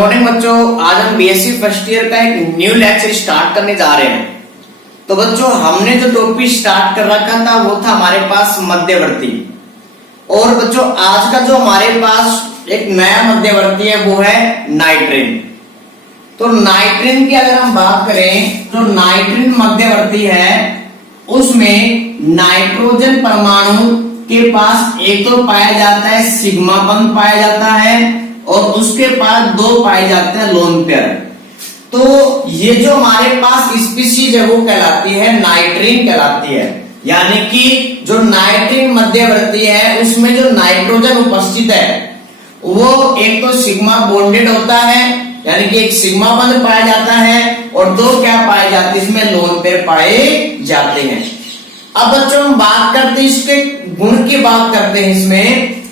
Morning बच्चों, आज हम बीएससी फर्स्ट ईयर का एक न्यू लेक्चर स्टार्ट करने जा रहे हैं। तो बच्चों, हमने जो टॉपिक स्टार्ट कर रखा था वो था हमारे पास मध्यवर्ती। और बच्चों, आज का जो हमारे पास एक नया मध्यवर्ती है वो है नाइट्रिन। तो नाइट्रिन की अगर हम बात करें, जो नाइट्रिन मध्यवर्ती है उसमें नाइट्रोजन परमाणु के पास एक तो पाया जाता है सिग्मा बंध पाया जाता है और उसके पास दो पाए जाते हैं लोन पेयर। तो ये जो हमारे पास स्पीशीज है वो कहलाती है नाइट्रिन कहलाती है। यानी कि जो नाइट्रिन मध्यवर्ती है उसमें जो नाइट्रोजन उपस्थित है वो एक तो सिग्मा बॉन्डेड होता है, यानी कि एक सिग्मा बंध पाया जाता है और दो क्या पाए जाते हैं, इसमें लोन पेयर पाए जाते हैं। अब बच्चों हम बात करते हैं इसके गुण की बात करते हैं इसमें।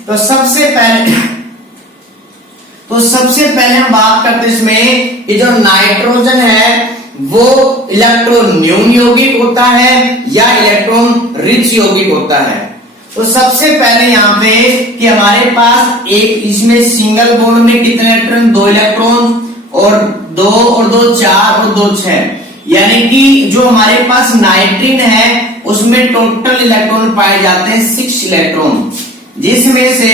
तो सबसे पहले हम बात करते हैं इसमें कि जो नाइट्रोजन है वो इलेक्ट्रॉन न्यून यौगिक होता है या इलेक्ट्रॉन रिच यौगिक होता है। तो सबसे पहले यहाँ पे कि हमारे पास एक इसमें सिंगल बॉन्ड में कितने इलेक्ट्रॉन, 2 इलेक्ट्रॉन और 2 4 और 2 6, यानी कि जो हमारे पास नाइट्रिन है उसमें टोटल इलेक्ट्रॉन पाए जाते हैं 6 इलेक्ट्रॉन, जिसमें से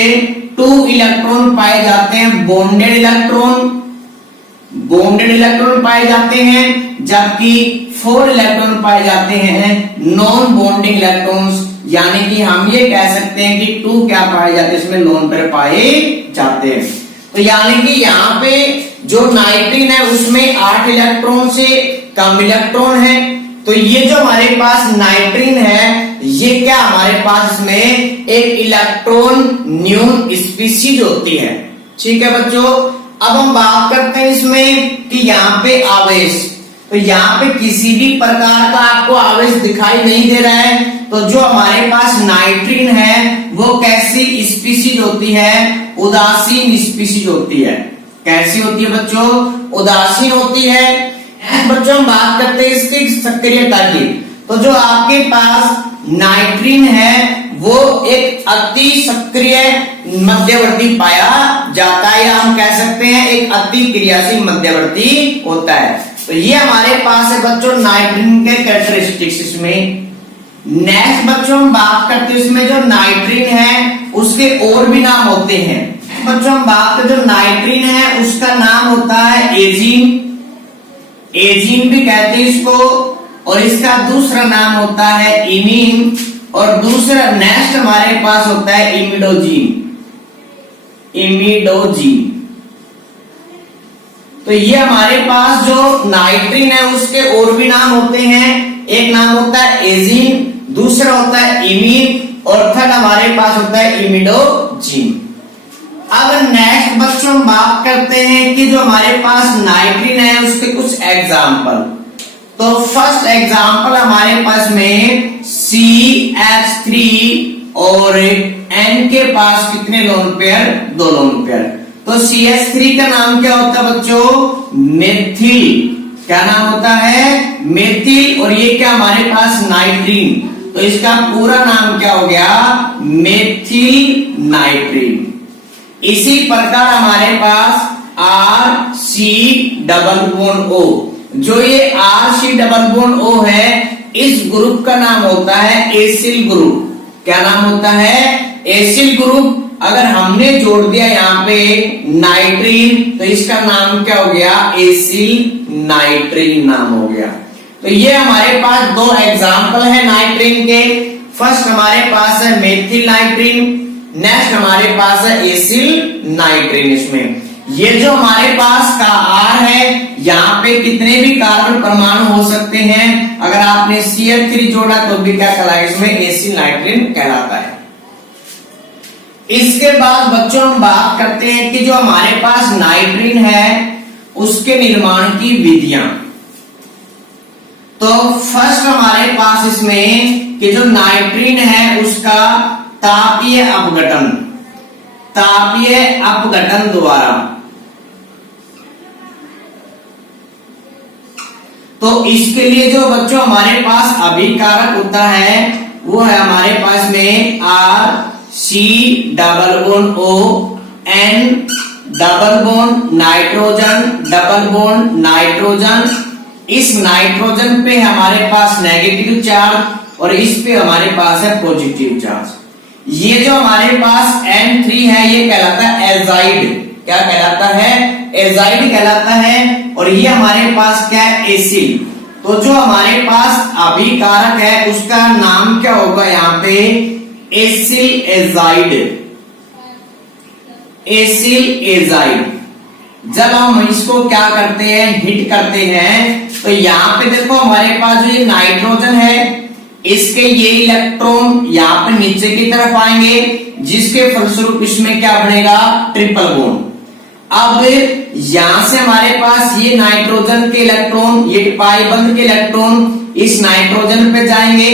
2 इलेक्ट्रॉन पाए जाते हैं बॉन्डेड इलेक्ट्रॉन पाए जाते हैं, जबकि 4 इलेक्ट्रॉन पाए जाते हैं नॉन बॉन्डिंग इलेक्ट्रॉन्स। यानी कि हम ये कह सकते हैं कि 2 क्या पाए जाते हैं, इसमें लोन पेयर पाए जाते हैं। तो यानी कि यहाँ पे जो नाइट्रिन है उसमें 8 इलेक्ट्रॉन से कम इलेक्ट्रॉन है। तो ये जो हमारे पास नाइट्रिन है ये क्या हमारे पास इसमें एक इलेक्ट्रॉन न्यून स्पीशीज होती है। ठीक है बच्चों, अब हम बात करते हैं इसमें कि यहाँ पे आवेश। तो यहाँ पे किसी भी प्रकार का आपको आवेश दिखाई नहीं दे रहा है। तो जो हमारे पास नाइट्रिन है वो कैसी स्पीशीज होती है, उदासीन स्पीशीज होती है। कैसी होती है बच्चों, उदासीन होती है। बच्चों हम बात करते हैं इसकी सक्रियता की। तो जो आपके पास नाइट्रिन है वो एक अति सक्रिय मध्यवर्ती पाया जाता है, या हम कह सकते हैं एक अति क्रियाशील मध्यवर्ती होता है। तो ये हमारे पास है बच्चों नाइट्रिन के कैरेक्टरिस्टिक्स। इसमें नेक्स्ट बच्चों हम बात करते हैं इसमें जो नाइट्रिन है उसके और भी नाम होते हैं। बच्चों हम बात करते जो नाइट्रिन है उसका नाम होता है एजीन भी कहते हैं इसको, और इसका दूसरा नाम होता है इमीन, और दूसरा नेक्स्ट हमारे पास होता है इमिडोजीन। तो ये हमारे पास जो नाइट्रिन है उसके और भी नाम होते हैं। एक नाम होता है एजीन, दूसरा होता है इमीन और थर्ड हमारे पास होता है इमिडोजीन। अब नेक्स्ट बच्चों हम बात करते हैं कि जो हमारे पास नाइट्रिन है उसके कुछ एग्जाम्पल। तो फर्स्ट एग्जाम्पल हमारे पास में CH3 और N के पास कितने लोन पेयर, 2 लोन पेयर। तो CH3 का नाम क्या होता है बच्चों, मेथिल। क्या नाम होता है, मेथिल। और ये क्या हमारे पास नाइट्रिन, तो इसका पूरा नाम क्या हो गया, मेथिल नाइट्रिन। इसी प्रकार हमारे पास RC+O, जो ये RC+O है इस ग्रुप का नाम होता है एसिल ग्रुप। क्या नाम होता है, एसिल ग्रुप। अगर हमने जोड़ दिया यहाँ पे नाइट्रिन तो इसका नाम क्या हो गया, एसिल नाइट्रिन नाम हो गया। तो ये हमारे पास 2 एग्जाम्पल है नाइट्रिन के। फर्स्ट हमारे पास है मेथिल नाइट्रिन, नेक्स्ट हमारे पास है एसिल नाइट्रिन। इसमें ये जो हमारे पास का R है यहाँ पे कितने भी कार्बन परमाणु हो सकते हैं। अगर आपने CH3 जोड़ा तो भी क्या कहलाएगा, इसमें एसिल नाइट्रिन कहलाता है। इसके बाद बच्चों हम बात करते हैं कि जो हमारे पास नाइट्रिन है उसके निर्माण की विधियां। तो फर्स्ट हमारे पास इसमें कि जो नाइट्रिन है उसका तापीय अपघटन द्वारा। तो इसके लिए जो बच्चों हमारे पास अभिकारक होता है वो है हमारे पास में RC+O N double bond nitrogen, double bond nitrogen. इस नाइट्रोजन पे हमारे पास नेगेटिव चार्ज और इस पे हमारे पास है पॉजिटिव चार्ज। ये जो हमारे पास N3 है ये कहलाता है एजाइड। क्या कहलाता है? एजाइड कहलाता है। और ये हमारे पास क्या है? एसिल। तो जो हमारे पास अभिकारक है उसका नाम क्या होगा यहाँ पे? Acyl azide, acyl azide. जब हम इसको क्या करते हैं? हिट करते हैं तो यहाँ पे देखो हमारे पास जो ये नाइट्रोजन है इसके ये इलेक्ट्रॉन यहाँ पे नीचे की तरफ आएंगे, जिसके फलस्वरूप इसमें क्या बनेगा? Triple bond. अब यहां से हमारे पास ये नाइट्रोजन के इलेक्ट्रॉन, ये पाई बंद के इलेक्ट्रॉन इस नाइट्रोजन पे जाएंगे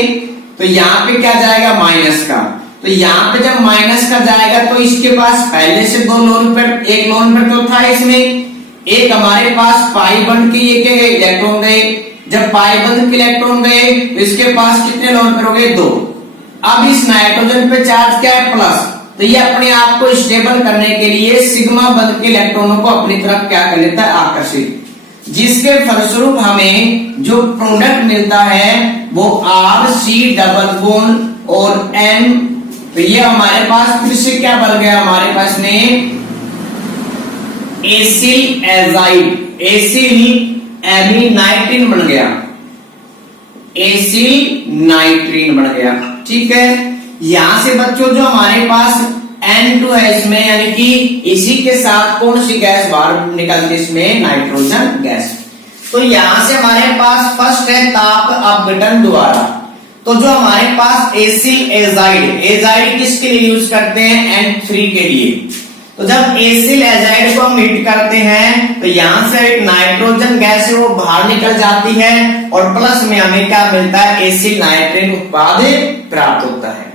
तो यहाँ पे क्या जाएगा? माइनस का। तो यहाँ पे जब माइनस का जाएगा तो इसके पास पहले से दो लोन पेयर, एक लोन पेयर तो था इसमें, एक हमारे पास पाई बंद के ये क्या इलेक्ट्रॉन गए। जब पाई बंद के इलेक्ट्रॉन गए तो इसके पास कितने लोन पेयर हो गए? दो। अब इस नाइट्रोजन पे चार्ज क्या है? प्लस। तो ये अपने आप को स्टेबल करने के लिए सिग्मा बंद के इलेक्ट्रॉनों को अपनी तरफ क्या कर लेता है? आकर्षित, जिसके फलस्वरूप हमें जो प्रोडक्ट मिलता है वो RC डबल बॉन्ड और N। तो ये हमारे पास फिर से क्या बन गया? हमारे पास में एसिल एजाइड, एसिल नाइट्रीन बन गया, एसिल नाइट्रीन बन गया। ठीक है। यहां से बच्चों जो हमारे पास N2 है इसमें, यानी कि इसी के साथ कौन सी गैस बाहर निकलती है? इसमें नाइट्रोजन गैस। तो यहां से हमारे पास फर्स्ट है ताप अपघटन द्वारा। तो जो हमारे पास एसिल एजाइड, एजाइड किसके लिए यूज करते हैं? N3 के लिए। तो जब एसिल एजाइड को हम हीट करते हैं तो यहां से एक नाइट्रोजन गैस है वो बाहर निकल जाती है और प्लस में हमें क्या मिलता है? एसिल नाइट्रेट उत्पाद प्राप्त होता है।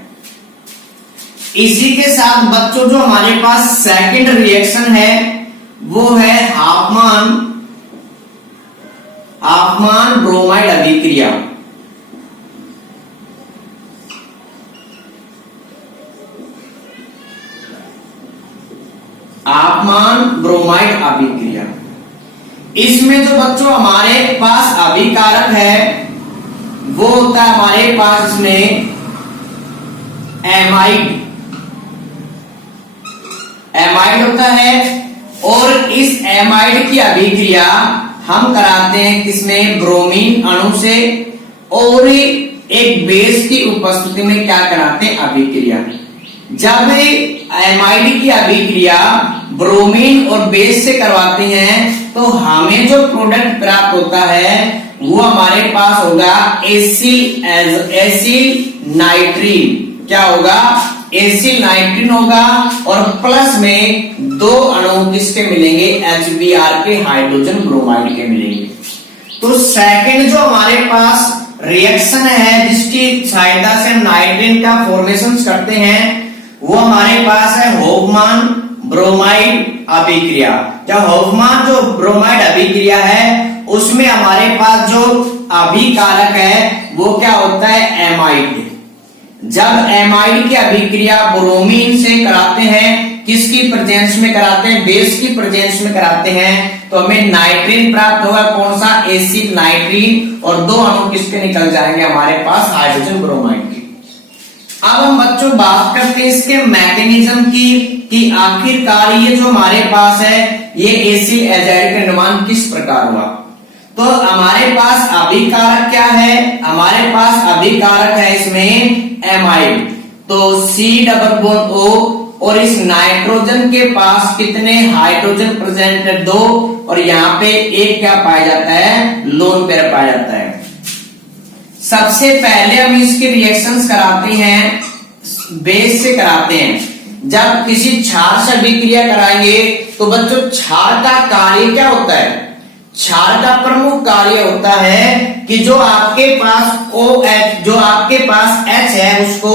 इसी के साथ बच्चों जो हमारे पास सेकंड रिएक्शन है वो है हाफमान ब्रोमाइड अभिक्रिया। हाफमान ब्रोमाइड अभिक्रिया। इसमें जो बच्चों हमारे पास अभिकारक है वो होता है हमारे पास इसमें एमाइड, एमाइड होता है। और इस एमाइड की अभिक्रिया हम कराते हैं किसमें? ब्रोमीन अणु से। और एक बेस की उपस्थिति में क्या कराते हैं? अभिक्रिया। जब एमाइड की अभिक्रिया ब्रोमीन और बेस से करवाते हैं तो हमें जो प्रोडक्ट प्राप्त होता है वो हमारे पास होगा एसिल नाइट्रीन। क्या होगा? एसिल नाइट्रीन होगा। और प्लस में दो अणु किसके मिलेंगे? HBr के, हाइड्रोजन ब्रोमाइड के मिलेंगे। तो सेकंड जो हमारे पास रिएक्शन है जिसकी सहायता से हम नाइट्रीन का फॉर्मेशन करते हैं वो हमारे पास है हॉफमान ब्रोमाइड अभिक्रिया। जब हॉफमान जो ब्रोमाइड अभिक्रिया है उसमें हमारे पास जो अभिकारक है वो क्या होता है? एमाइड। जब एमाइड की अभिक्रिया ब्रोमीन से कराते हैं, किसकी प्रेजेंस में कराते हैं? बेस की प्रेजेंस में कराते हैं, तो हमें नाइट्रीन प्राप्त होगा। कौन सा? एसिड नाइट्रीन। और दो अणु किसके निकल जाएंगे? हमारे पास हाइड्रोजन ब्रोमाइड की। अब हम बच्चों बात करते हैं इसके मैकेनिज्म की कि आखिरकार ये जो हमारे पास है ये एसिल एजाइड का निर्माण किस प्रकार हुआ। तो हमारे पास अभिकारक क्या है? हमारे पास अभिकारक है इसमें एमाइड। तो C डबल बॉन्ड O और इस नाइट्रोजन के पास कितने हाइड्रोजन प्रेजेंट है? दो। और यहाँ पे एक क्या पाया जाता है? लोन पेयर पाया जाता है। सबसे पहले हम इसके रिएक्शंस कराते हैं, बेस से कराते हैं। जब किसी क्षार से अभिक्रिया कराएंगे तो बच्चों क्षार का कार्य क्या होता है? क्षार का प्रमुख कार्य होता है कि जो आपके पास OH, जो आपके पास H है उसको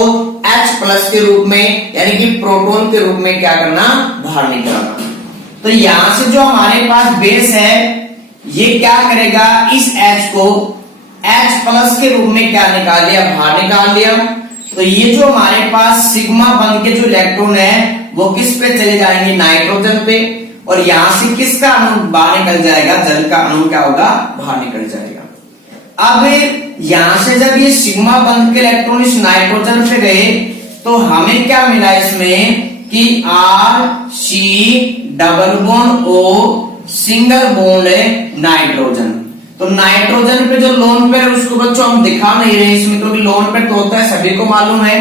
H प्लस के रूप में यानी कि प्रोटॉन के रूप में क्या करना? बाहर निकालना। तो यहां से जो हमारे पास बेस है ये क्या करेगा? इस H को H प्लस के रूप में क्या निकाल लिया? बाहर निकाल लिया। तो ये जो हमारे पास सिग्मा बंध के जो इलेक्ट्रॉन है वो किस पे चले जाएंगे? नाइट्रोजन पे। और यहां से किसका अणु बाहर निकल जाएगा, जल का अणु क्या होगा, बाहर निकल जाएगा। अब यहां से जब ये सिग्मा बंध के इलेक्ट्रॉन इस नाइट्रोजन पे गए तो हमें क्या मिला इसमें कि RC double bond O single bond है नाइट्रोजन। तो नाइट्रोजन पे जो लोन पेयर है उसको बच्चों हम दिखा नहीं रहे इसमें, क्योंकि लोन पेयर तो होता है सभी को मालूम है,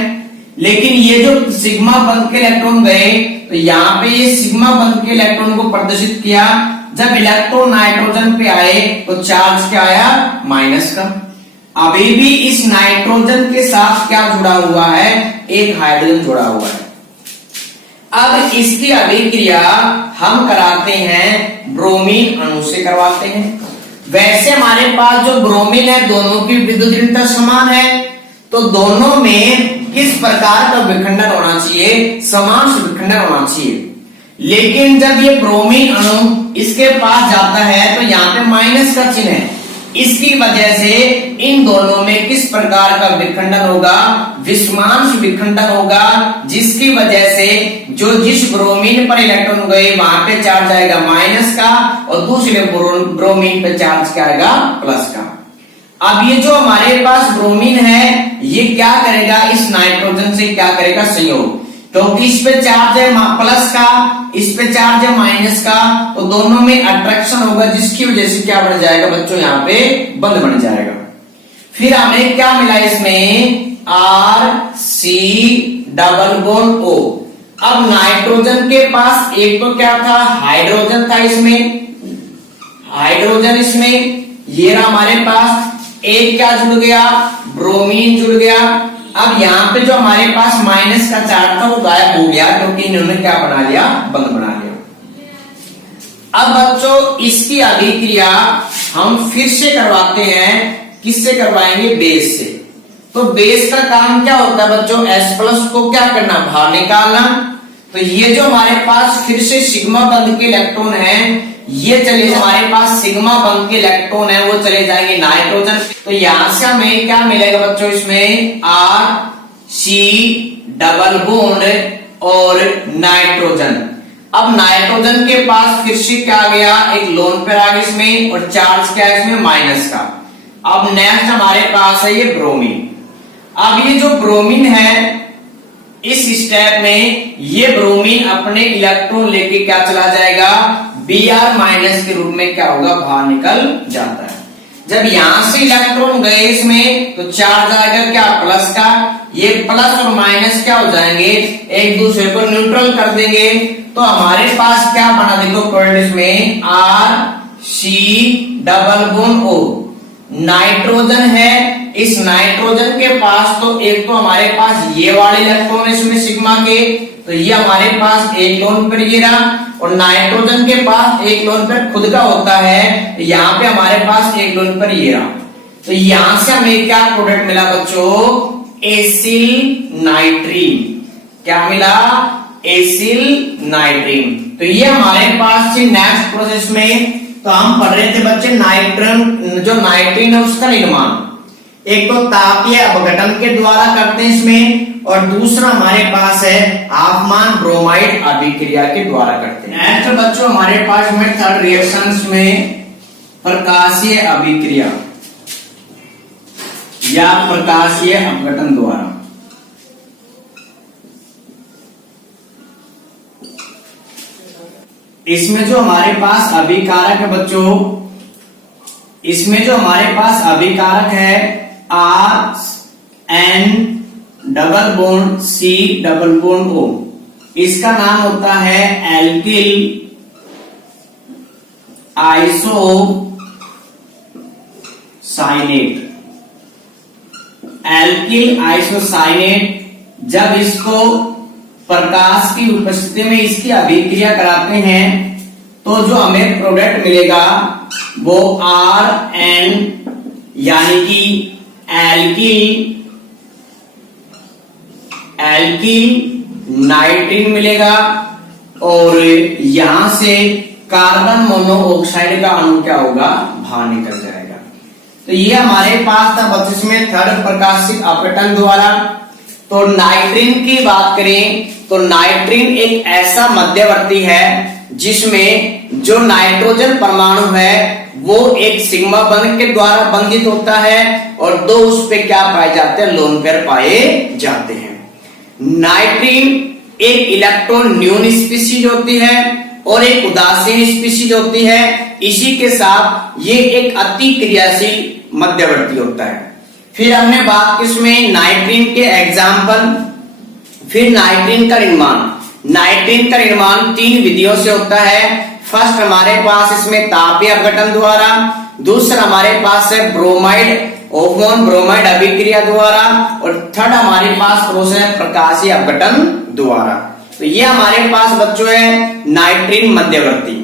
लेकिन ये जो सिग्मा बंध के इलेक्ट्रॉन गए तो यहाँ पे ये सिग्मा बंध के इलेक्ट्रॉन को प्रदर्शित किया। जब इलेक्ट्रॉन नाइट्रोजन पे आए तो चार्ज क्या आया, माइनस का। अभी भी इस नाइट्रोजन के साथ क्या जुड़ा हुआ है, एक हाइड्रोजन जुड़ा हुआ है। अब इसकी अभिक्रिया हम कराते हैं ब्रोमीन अणु से करवाते हैं। वैसे हमारे पास जो ब्रोमीन है दोनों की विद्युत ऋणता समान है, तो दोनों में किस प्रकार का विखंडन होना चाहिए, समान विखंडन होना चाहिए। लेकिन जब ये ब्रोमीन अणु इसके पास जाता है तो यहाँ पे माइनस का चिन्ह है, इसकी वजह से इन दोनों में किस प्रकार का विखंडन होगा, विषमांश विखंडन होगा, जिसकी वजह से जो जिस ब्रोमीन पर इलेक्ट्रॉन गए वहां पे चार्ज आएगा माइनस का और दूसरे ब्रोमीन पे चार्ज क्या आएगा, प्लस का। अब ये जो हमारे पास ब्रोमीन है ये क्या करेगा, इस नाइट्रोजन से क्या करेगा, संयोग, क्योंकि इस पे चार्ज है प्लस का, इस पे चार्ज है माइनस का, तो दोनों में अट्रैक्शन होगा, जिसकी वजह से क्या बन जाएगा बच्चों, यहाँ पे बंध बन जाएगा। फिर हमें क्या मिला इसमें, RC डबल बॉन्ड O। अब नाइट्रोजन के पास एक तो क्या था, हाइड्रोजन था, इसमें हाइड्रोजन, इसमें ये रहा हमारे पास, एक क्या जुड़ गया, ब्रोमीन जुड़ गया। अब यहाँ पे जो हमारे पास माइनस का चार्ज था वो गायब हो गया, क्योंकि इन्होंने क्या बना लिया, बंद बना लिया। अब बच्चों इसकी अभिक्रिया हम फिर से करवाते हैं, किससे करवाएंगे, बेस से। तो बेस का काम क्या होता है बच्चों, H+ को क्या करना, बाहर निकालना। तो ये जो हमारे पास फिर से सिग्मा बंध के इलेक्ट्रॉन है, ये चले हमारे पास सिग्मा बंध के इलेक्ट्रॉन है वो चले जाएंगे नाइट्रोजन। तो यहां से हमें क्या मिलेगा बच्चों, इसमें RC डबल बॉन्ड और नाइट्रोजन। अब नाइट्रोजन के पास फिर से क्या आ गया, एक लोन पेयर आ गया इसमें, और चार्ज क्या है इसमें, माइनस का। अब नेक्स्ट हमारे पास है ये ब्रोमीन। अब ये जो ब्रोमीन है इस स्टेप में ये ब्रोमीन अपने इलेक्ट्रॉन लेके क्या चला जाएगा, Br माइनस के रूप में क्या होगा, बाहर निकल जाता है। जब यहां से इलेक्ट्रॉन गए इसमें तो चार्ज आएगा क्या, प्लस का। ये प्लस और माइनस क्या हो जाएंगे, एक दूसरे को न्यूट्रल कर देंगे। तो हमारे पास क्या बना, देखो प्रोडक्ट में RC double bond O। Nitrogen है, इस नाइट्रोजन के पास तो एक तो हमारे पास ये वाले इलेक्ट्रॉन है इसमें सिग्मा के, तो ये हमारे पास एक लोन पर ये रहा, और नाइट्रोजन के पास एक लोन पर खुद का होता है, यहाँ पे हमारे पास एक लोन पर ये रहा। तो यहां से हमें क्या प्रोडक्ट मिला बच्चों, एसिल नाइट्रीन। क्या मिला, एसिल नाइट्रीन। तो ये हमारे पास नेक्स्ट प्रोसेस में तो हम पढ़ रहे थे बच्चे नाइट्रन, जो नाइट्रीन है उसका निर्माण एक तो तापीय अपघटन के द्वारा करते हैं इसमें, और दूसरा हमारे पास है आपमान ब्रोमाइड अभिक्रिया के द्वारा करते हैं। नेक्स्ट बच्चों हमारे पास में थर्ड रिएक्शंस में प्रकाशीय अभिक्रिया या प्रकाशीय अपघटन द्वारा। इसमें जो हमारे पास अभिकारक है बच्चों, इसमें जो हमारे पास अभिकारक है RN double bond C double bond O, इसका नाम होता है एल्किल आइसोसाइनेट। एल्किल आइसोसाइनेट जब इसको प्रकाश की उपस्थिति में इसकी अभिक्रिया कराते हैं तो जो हमें प्रोडक्ट मिलेगा वो RN यानी कि एल्किल नाइट्रीन मिलेगा, और यहां से कार्बन मोनोऑक्साइड का अणु क्या होगा, बाहर निकल जाएगा। तो ये हमारे पास था बच्चों में थर्ड प्रकाशिक अपघटन द्वारा। तो नाइट्रीन की बात करें तो नाइट्रीन एक ऐसा मध्यवर्ती है जिसमें जो नाइट्रोजन परमाणु है वो एक सिग्मा बंध के द्वारा बंधित होता है और दो उस पे क्या पाए जाते हैं, लोन पेयर पाए जाते हैं। नाइट्रीन एक इलेक्ट्रॉन न्यून स्पीशीज होती है और एक उदासीन स्पीशीज होती है। इसी के साथ ये एक अति क्रियाशील मध्यवर्ती होता है। फिर हमने बात किसमें, नाइट्रीन के एग्जाम्पल। फिर नाइट्रीन का निर्माण, नाइट्रीन का निर्माण 3 विधियों से होता है। फर्स्ट हमारे पास इसमें तापीय अपघटन द्वारा, दूसरा हमारे पास है ब्रोमाइड ओफोन ब्रोमाइड अभिक्रिया द्वारा और थर्ड हमारे पास प्रोसेस है प्रकाशीय अपघटन द्वारा। तो ये हमारे पास बच्चों है नाइट्रीन मध्यवर्ती।